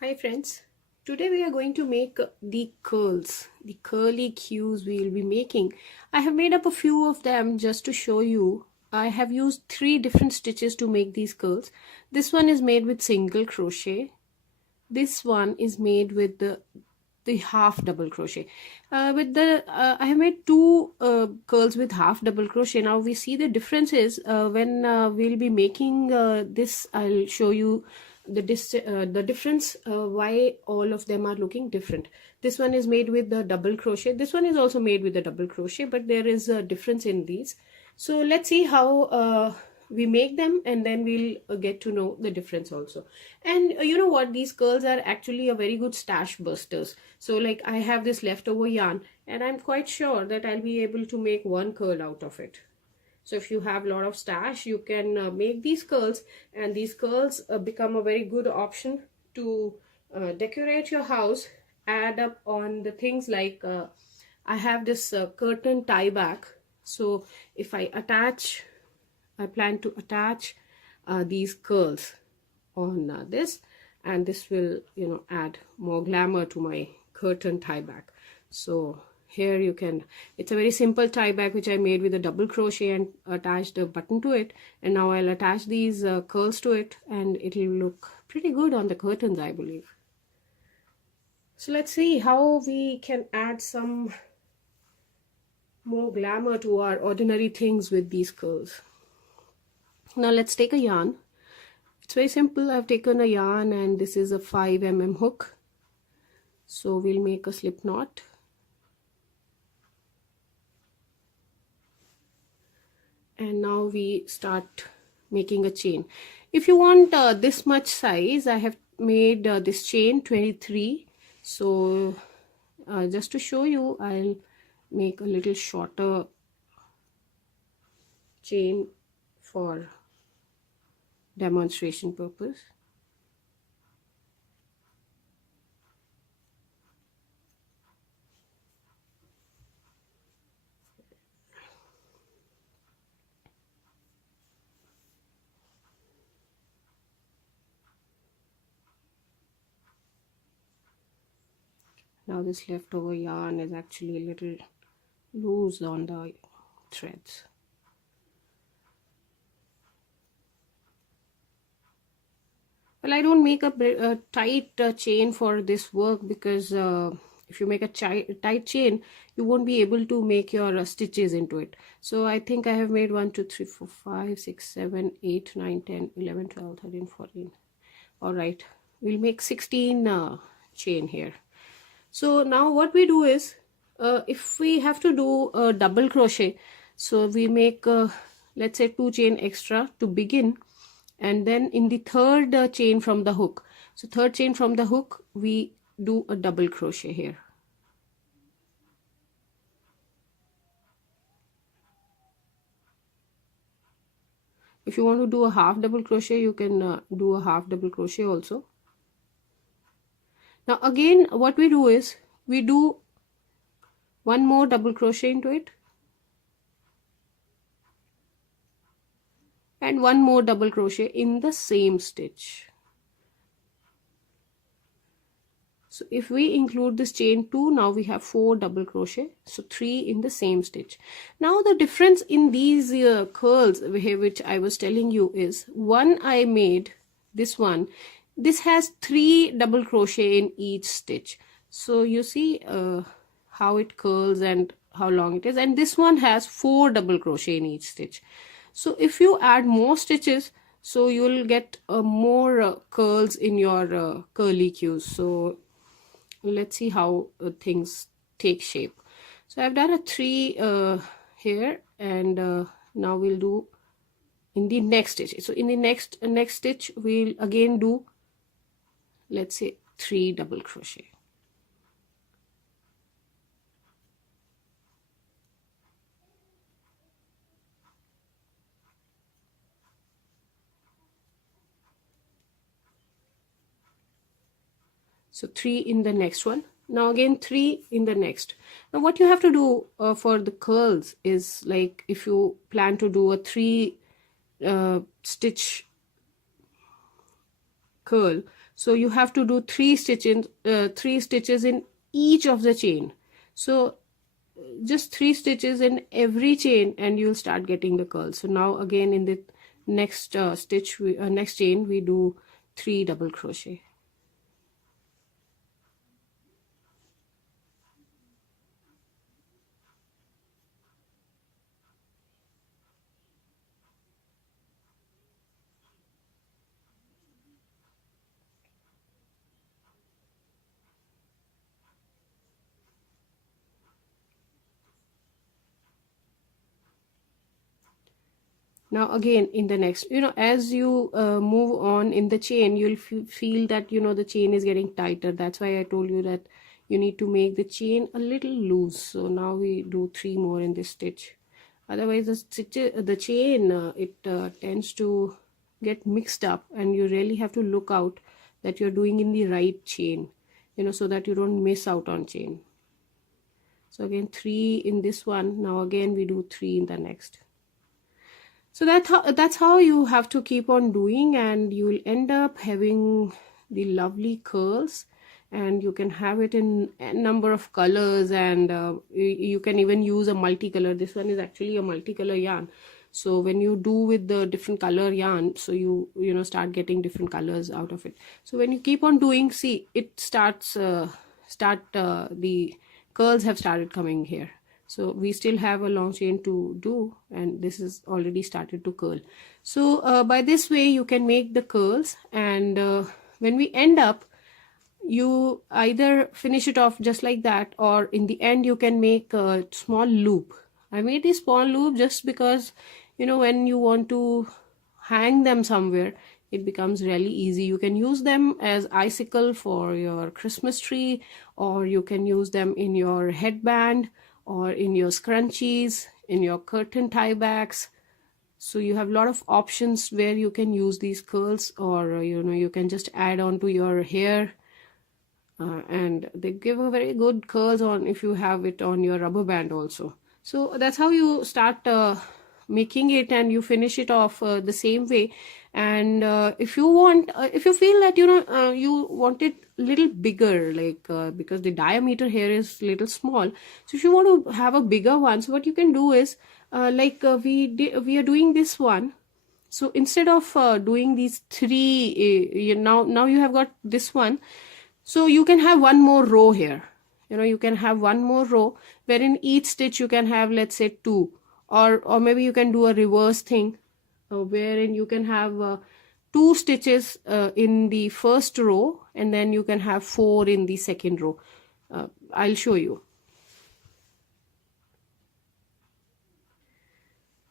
Hi friends, today we are going to make the curls, the curly cues we will be making. I have made up a few of them just to show you. I have used 3 different stitches to make these curls. This one is made with single crochet. This one is made with the half double crochet. I have made 2 curls with half double crochet. Now we see the differences when we'll be making this. I'll show you the difference, why all of them are looking different. This one is made with the double crochet. This one is also made with the double crochet, but there is a difference in these. So let's see how we make them, and then we'll get to know the difference also. And you know what, these curls are actually a very good stash busters. So like, I have this leftover yarn and I'm quite sure that I'll be able to make 1 curl out of it. So if you have a lot of stash, you can make these curls, and these curls become a very good option to decorate your house, add up on the things like I have this curtain tie back. So if I plan to attach these curls on this, and this will add more glamour to my curtain tie back. So here you can, it's a very simple tie back which I made with a double crochet and attached a button to it, and now I'll attach these curls to it, and it'll look pretty good on the curtains, I believe. So let's see how we can add some more glamour to our ordinary things with these curls. Now let's take a yarn. It's very simple. I've taken a yarn, and this is a 5mm hook. So we'll make a slip knot. And now we start making a chain. If you want this much size, I have made this chain 23. So just to show you, I'll make a little shorter chain for demonstration purpose. Now this leftover yarn is actually a little loose on the threads. Well, I don't make a tight chain for this work, because if you make a tight chain, you won't be able to make your stitches into it. So I think I have made 1 2 3 4 5 6 7 8 9 10 11 12 13 14. All right, we'll make 16 chain here. So now what we do is, if we have to do a double crochet, so we make let's say 2 chain extra to begin, and then in the third chain from the hook, so third chain from the hook, we do a double crochet here. If you want to do a half double crochet, you can do a half double crochet also. Now again, what we do is, we do 1 more double crochet into it, and 1 more double crochet in the same stitch. So if we include this chain 2, now we have 4 double crochet, so 3 in the same stitch. Now the difference in these curls which I was telling you is, one I made, this one, this has 3 double crochet in each stitch. So you see how it curls and how long it is, and this one has 4 double crochet in each stitch. So if you add more stitches, so you will get more curls in your curly cues. So let's see how things take shape. So I've done a 3 here, and now we'll do in the next stitch. So in the next stitch, we'll again do, let's say, 3 double crochet. So 3 in the next one. Now again 3 in the next. Now what you have to do for the curls is, like, if you plan to do a 3 stitch curl, So you have to do 3 stitches in each of the chain. So just 3 stitches in every chain and you'll start getting the curls. So now again in the next next chain we do 3 double crochet. Now again in the next, as you move on in the chain, you'll feel that the chain is getting tighter. That's why I told you that you need to make the chain a little loose. So now we do 3 more in this stitch. Otherwise the chain it tends to get mixed up, and you really have to look out that you're doing in the right chain, so that you don't miss out on chain. So again 3 in this one. Now again we do 3 in the next. So that's how you have to keep on doing, and you will end up having the lovely curls, and you can have it in a number of colors, and you can even use a multicolor. This one is actually a multicolor yarn. So when you do with the different color yarn, so you start getting different colors out of it. So when you keep on doing, see, it starts the curls have started coming here. So we still have a long chain to do, and this is already started to curl. So by this way you can make the curls, and when we end up, you either finish it off just like that, or in the end you can make a small loop. I made this small loop just because when you want to hang them somewhere, it becomes really easy. You can use them as icicle for your Christmas tree, or you can use them in your headband, or in your scrunchies, in your curtain tiebacks. So you have a lot of options where you can use these curls, or you can just add on to your hair, and they give a very good curls on if you have it on your rubber band also. So that's how you start making it, and you finish it off the same way. And if you feel that you want it a little bigger, like because the diameter here is little small, so if you want to have a bigger one, so what you can do is we are doing this one. So instead of doing these 3, now you have got this one, so you can have one more row here. You can have one more row wherein each stitch you can have, let's say, 2, or maybe you can do a reverse thing, wherein you can have 2 stitches in the first row, and then you can have 4 in the second row. I'll show you.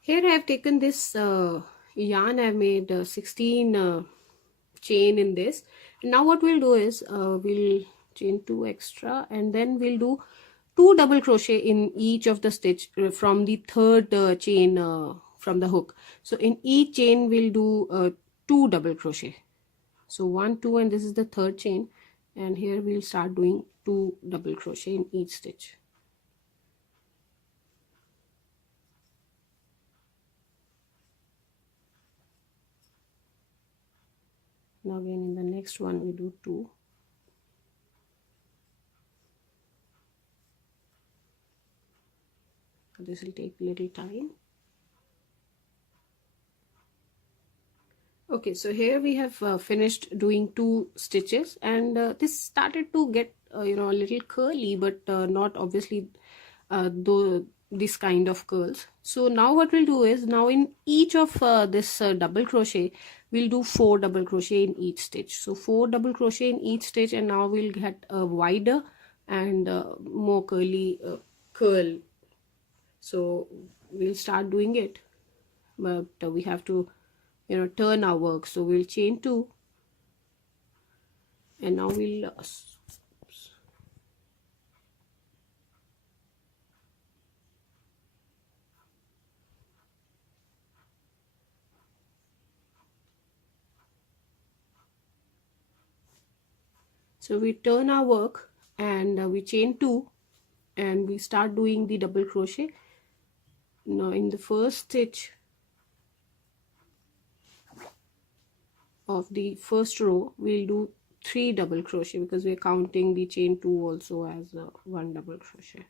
Here I have taken this yarn. I've made 16 chain in this. And now what we'll do is we'll chain 2 extra, and then we'll do 2 double crochet in each of the stitch from the third chain from the hook. So in each chain we'll do 2 double crochet. So 1, 2, and this is the third chain, and here we'll start doing 2 double crochet in each stitch. Now again in the next one we do 2. This will take a little time. Okay, so here we have finished doing 2 stitches, and this started to get a little curly, but not obviously this kind of curls. So now what we'll do is, now in each of this double crochet, we'll do 4 double crochet in each stitch. So 4 double crochet in each stitch, and now we'll get a wider and more curly curl. So we'll start doing it, but we have to turn our work. So we'll chain 2, and now we'll so we turn our work, and we chain 2, and we start doing the double crochet. Now in the first stitch of the first row we'll do 3 double crochet because we're counting the chain 2 also as one double crochet.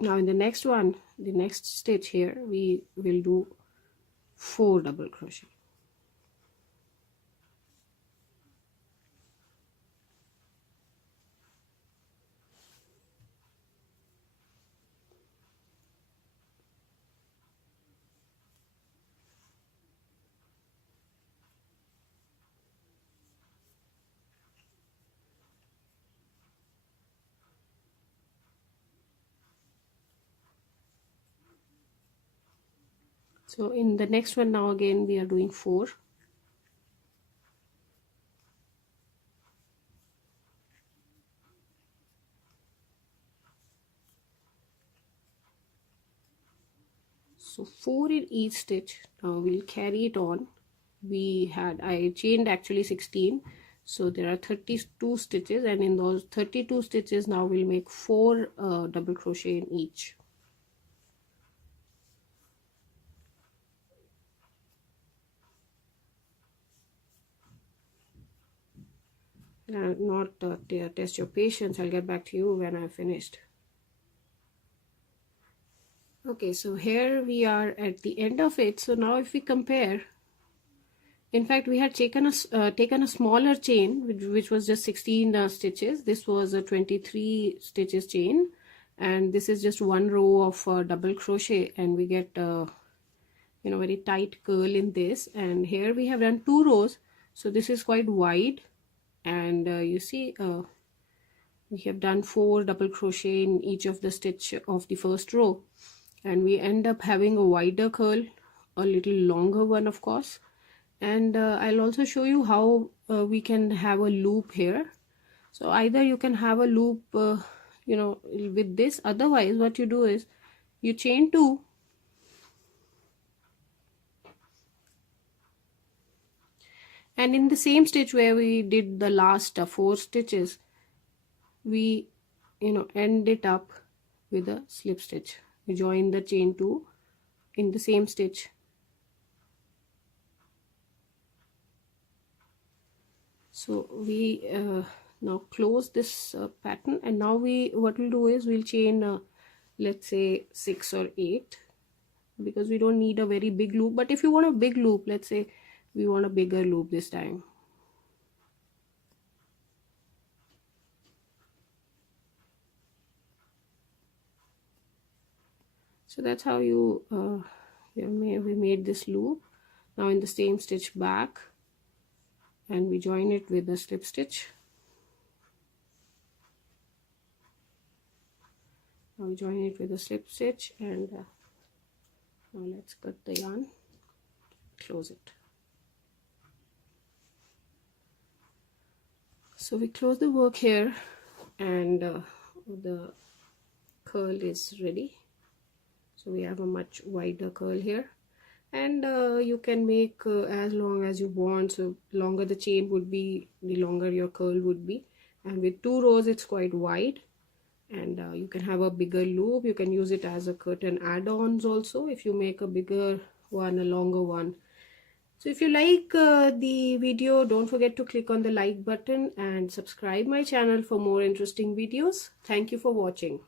Now in the next one, the next stitch here, we will do 4 double crochet. So in the next one now again we are doing 4. So 4 in each stitch. Now we'll carry it on. I chained actually 16, so there are 32 stitches, and in those 32 stitches now we'll make 4 double crochet in each. Not test your patience. I'll get back to you when I've finished. Okay, so here we are at the end of it. So now if we compare, in fact we had taken a smaller chain which was just 16 stitches. This was a 23 stitches chain, and this is just one row of double crochet, and we get very tight curl in this. And here we have done 2 rows, so this is quite wide, and you see we have done 4 double crochet in each of the stitch of the first row, and we end up having a wider curl, a little longer one of course. And I'll also show you how we can have a loop here. So either you can have a loop with this, otherwise what you do is you chain 2, and in the same stitch where we did the last 4 stitches, we end it up with a slip stitch. We join the chain 2 in the same stitch. So we now close this pattern, and now what we'll do is we'll chain let's say 6 or 8, because we don't need a very big loop. But if you want a big loop, let's say we want a bigger loop this time, so that's how we made this loop. Now in the same stitch back, and we join it with a slip stitch. Now we join it with a slip stitch, and now let's cut the yarn, close it. So we close the work here, and the curl is ready. So we have a much wider curl here, and you can make as long as you want. So longer the chain would be, the longer your curl would be, and with 2 rows it's quite wide. And you can have a bigger loop. You can use it as a curtain add-ons also if you make a bigger one, a longer one. So if you like the video, don't forget to click on the like button and subscribe my channel for more interesting videos. Thank you for watching.